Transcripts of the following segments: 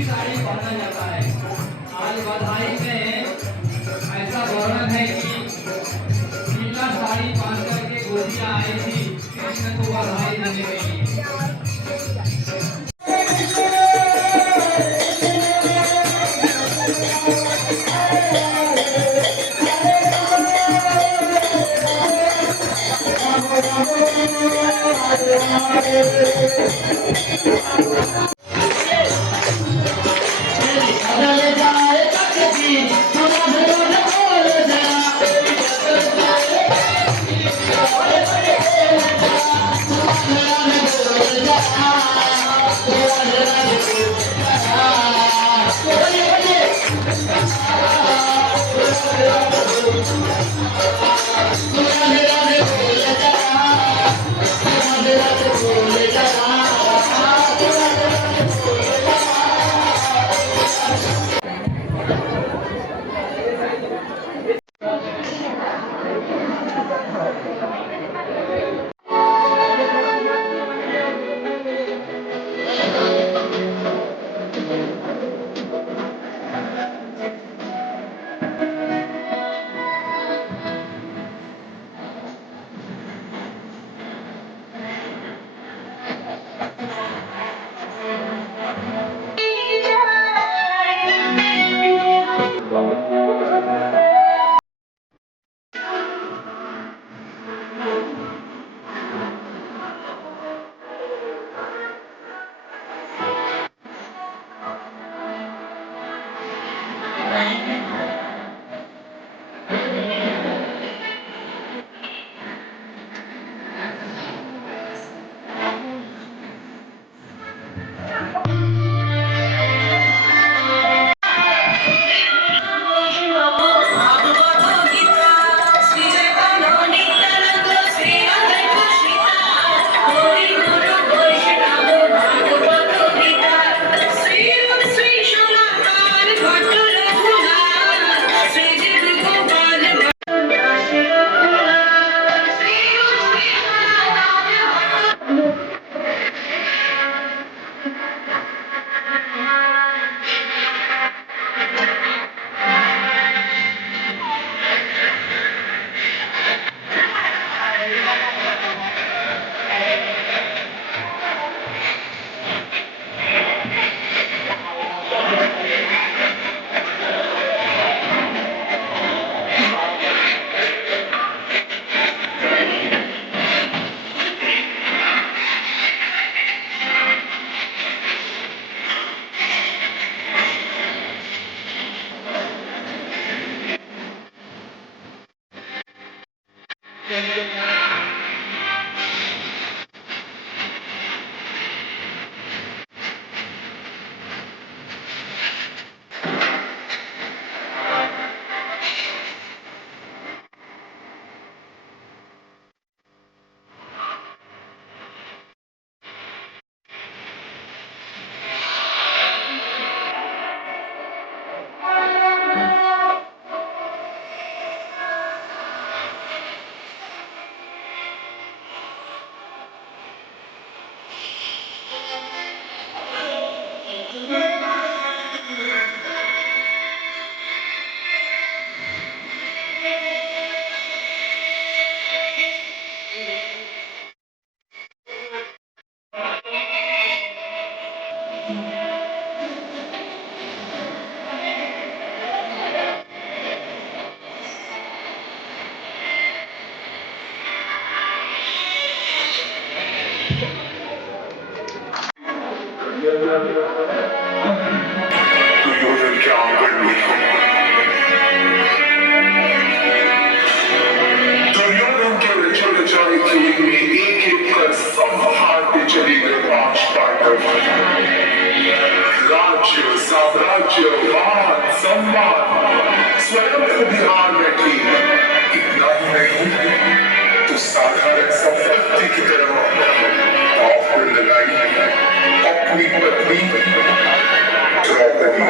नीली साड़ी पहना जाता है। आज बधाई में ऐसा वर्णन है कि नीला साड़ी पहन करके गोपियां आई थी कृष्ण को बधाई देने के लिए। राज्य साम्राज्य मान सम्मान स्वयं को ध्यान रखी। इतना ही नहीं तो साधारण संपत्ति की तरह पाप पर लगाई अपनी पत्नी द्रौपदी।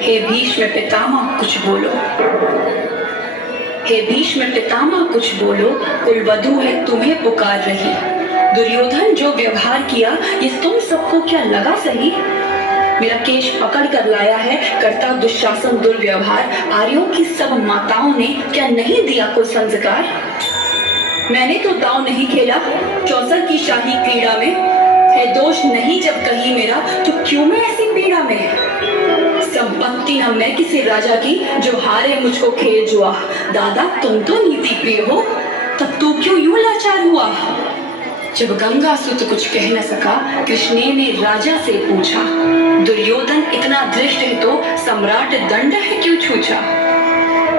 हे भीष्म पितामह कुछ बोलो, हे भीष्म पितामह कुछ बोलो, कुलवधू है तुम्हें पुकार रही। दुर्योधन जो व्यवहार किया ये तुम सबको क्या लगा सही? मेरा केश पकड़ कर लाया है करता दुशासन दुर्व्यवहार, आर्यों की सब माताओं ने क्या नहीं दिया कोई संस्कार? मैंने तो दांव नहीं खेला चौसर की शाही क्रीड़ा में, है दोष नहीं जब कहीं मेरा तो क्यों मैं ऐसी पीड़ा में? संपत्ति न मैं किसी राजा की जो हारे मुझको खेल जुआ, दादा तुम तो नीति प्रिय हो तब तू क्यों यूं लाचार हुआ? जब गंगा सुत कुछ कह न सका कृष्ण ने राजा से पूछा, दुर्योधन इतना दृष्ट है तो सम्राट दंड है क्यों छूछा?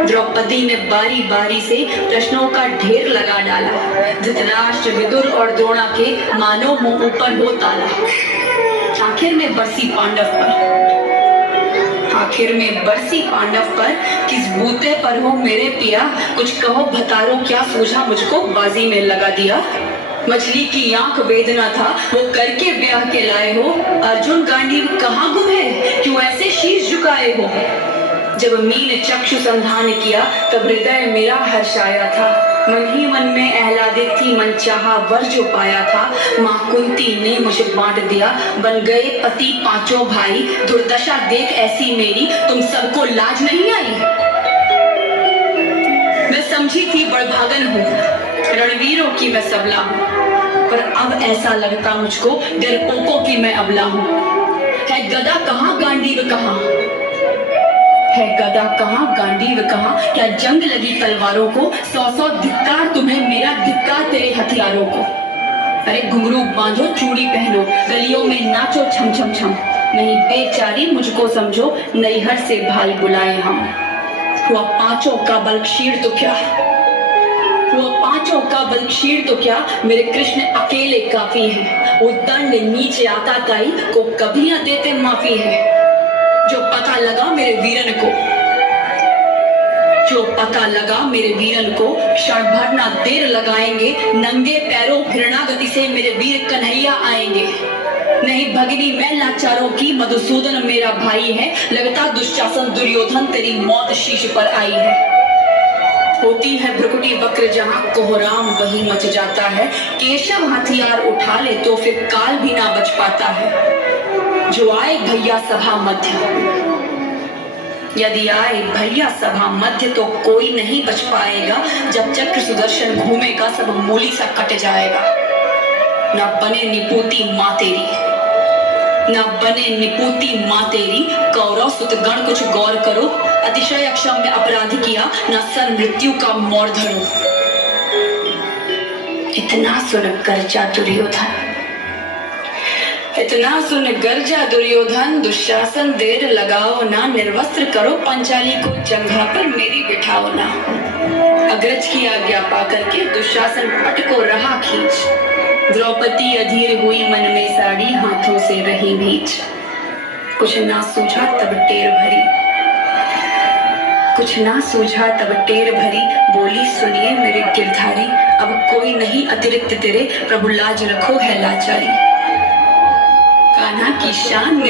द्रौपदी ने बारी बारी से प्रश्नों का ढेर लगा डाला, धृतराष्ट्र विदुर और द्रोणा के मानो मुंह ऊपर हो ताला। आखिर में बरसी पांडव पर किस बूते पर हो मेरे पिया, कुछ कहो भतारो क्या सूझा मुझको बाजी में लगा दिया। मछली की आंख वेदना था वो करके ब्याह के लाए हो, अर्जुन गांडीव कहाँ गुम है क्यों ऐसे शीश झुकाए हो? जब मीन चक्षु संधान किया तब हृदय मेरा हर्षाया था, मन ही मन में आह्लादित थी मन चाहा वर जो पाया था। माँ कुंती ने मुझे बांट दिया बन गए पति पांचों भाई, दुर्दशा देख ऐसी मेरी तुम सबको लाज नहीं आई? मैं समझी थी बड़भागन हूँ रणवीरों की मैं सबला हूँ, पर अब ऐसा लगता मुझको डरपोकों की मैं अबला हूँ। है गदा कहाँ गांडीव कहाँ, है गदा कहाँ गांडीव कहाँ, क्या जंग लगी तलवारों को, 100 धिक्कार तुम्हें मेरा धिक्कार तेरे हथियारों को। अरे घुंघरू बांधो चूड़ी पहनो गलियों में नाचो छम छम छम, नहीं बेचारी मुझको समझो नैहर से भाई बुलाए हम। हुआ पांचों का बल क्षीण तो क्या मेरे कृष्ण अकेले काफी हैं, वो दंड नीचे आता ताई को कभी न देते माफी है। जो पता लगा मेरे वीरन को क्षण भर ना देर लगाएंगे, नंगे पैरों फिरना गति से मेरे वीर कन्हैया आएंगे। नहीं भगिनी मैं लाचारों की मधुसूदन मेरा भाई है, लगता दुशासन दुर्योधन तेरी मौत शीश पर आई है। होती है भ्रुकुटी वक्र जहाँ कोहराम वही मच जाता है, केशव हथियार उठा ले तो फिर काल भी ना बच पाता है। जो आए भैया सभा मध्य, यदि आए भैया सभा मध्य तो कोई नहीं बच पाएगा, जब चक्र सुदर्शन घूमेगा सब मूली सा कट जाएगा। न बने निपूती माँ तेरी, कौरव सुत गण कुछ गौर करो, अतिशय अक्षम्य अपराध किया न सर मृत्यु का मोर धरो। इतना सुन गर्जा दुर्योधन, दुशासन देर लगाओ ना, निर्वस्त्र करो पंचाली को जंघा पर मेरी बिठाओ ना। अग्रज की आज्ञा पाकर के दुशासन पट को रहा खींच, द्रौपदी अधीर हुई मन में साड़ी हाथों से रही भीच। कुछ ना सूझा तब टेर भरी, बोली सुनिए मेरे गिरधारी, अब कोई नहीं अतिरिक्त तेरे, प्रभु लाज रखो है लाचारी। कान्हा की शान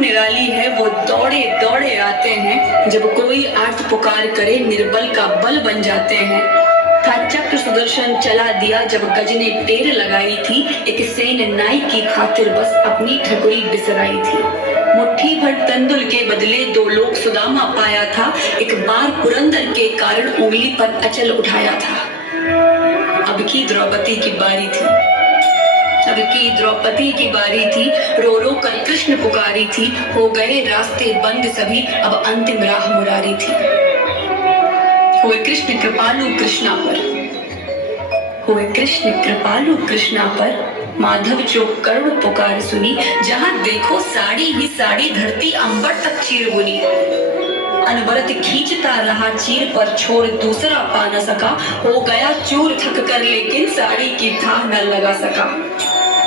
निराली है, वो दौड़े दौड़े आते हैं, जब कोई आर्त पुकार करे निर्बल का बल बन जाते हैं। था चक्र सुदर्शन चला दिया जब गज ने टेर लगाई थी, एक सेन नाई की खातिर बस अपनी ठकुरी बिसराई थी। मुट्ठी भर तंदुल के बदले 2 लोग सुदामा पाया था, एक बार पुरंदर के कारण उंगली पर अचल उठाया था। अब की द्रौपदी की बारी थी, रो रो कर कृष्ण पुकारी थी, हो गए रास्ते बंद सभी, अब अंतिम राह मुरारी थी। हुए कृष्ण कृपालु कृष्णा पर, माधव जो करुण पुकार सुनी, जहाँ देखो साड़ी ही साड़ी धरती अंबर तक चीर बुनी। अनवरत खींचता रहा चीर पर छोड़ दूसरा पा न सका, हो गया चूर थक कर लेकिन साड़ी की थाह न लगा सका।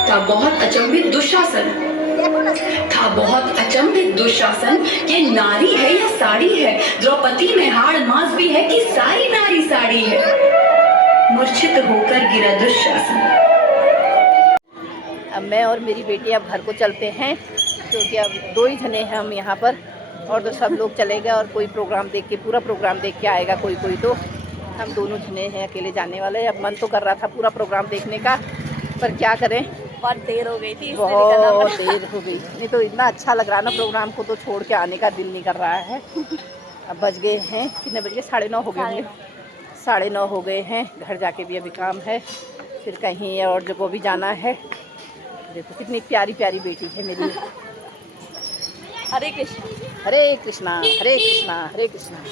था बहुत अचंभित दुशासन, ये नारी है या साड़ी है, द्रौपदी में हाड़ मांस भी है कि सारी नारी साड़ी है। मूर्छित होकर गिरा दुशासन। अब मैं और मेरी बेटी अब घर को चलते हैं। क्योंकि अब 2 ही जने हैं हम यहाँ पर, और तो सब लोग चले गए और कोई प्रोग्राम देख के, पूरा प्रोग्राम देख के आएगा कोई कोई, तो हम दोनों जने हैं अकेले जाने वाले। अब मन तो कर रहा था पूरा प्रोग्राम देखने का, पर क्या करें, बहुत देर हो गई थी, बहुत देर हो गई। नहीं तो इतना अच्छा लग रहा ना प्रोग्राम को, तो छोड़ के आने का दिल नहीं कर रहा है। अब बज गए हैं, कितने बज गए, 9:30 हो गए होंगे, 9:30 हो गए हैं। घर जाके भी अभी काम है, फिर कहीं और जगह भी जाना है। देखो कितनी प्यारी प्यारी बेटी है मेरी। हरे कृष्ण। हरे कृष्णा, हरे कृष्णा, हरे कृष्णा।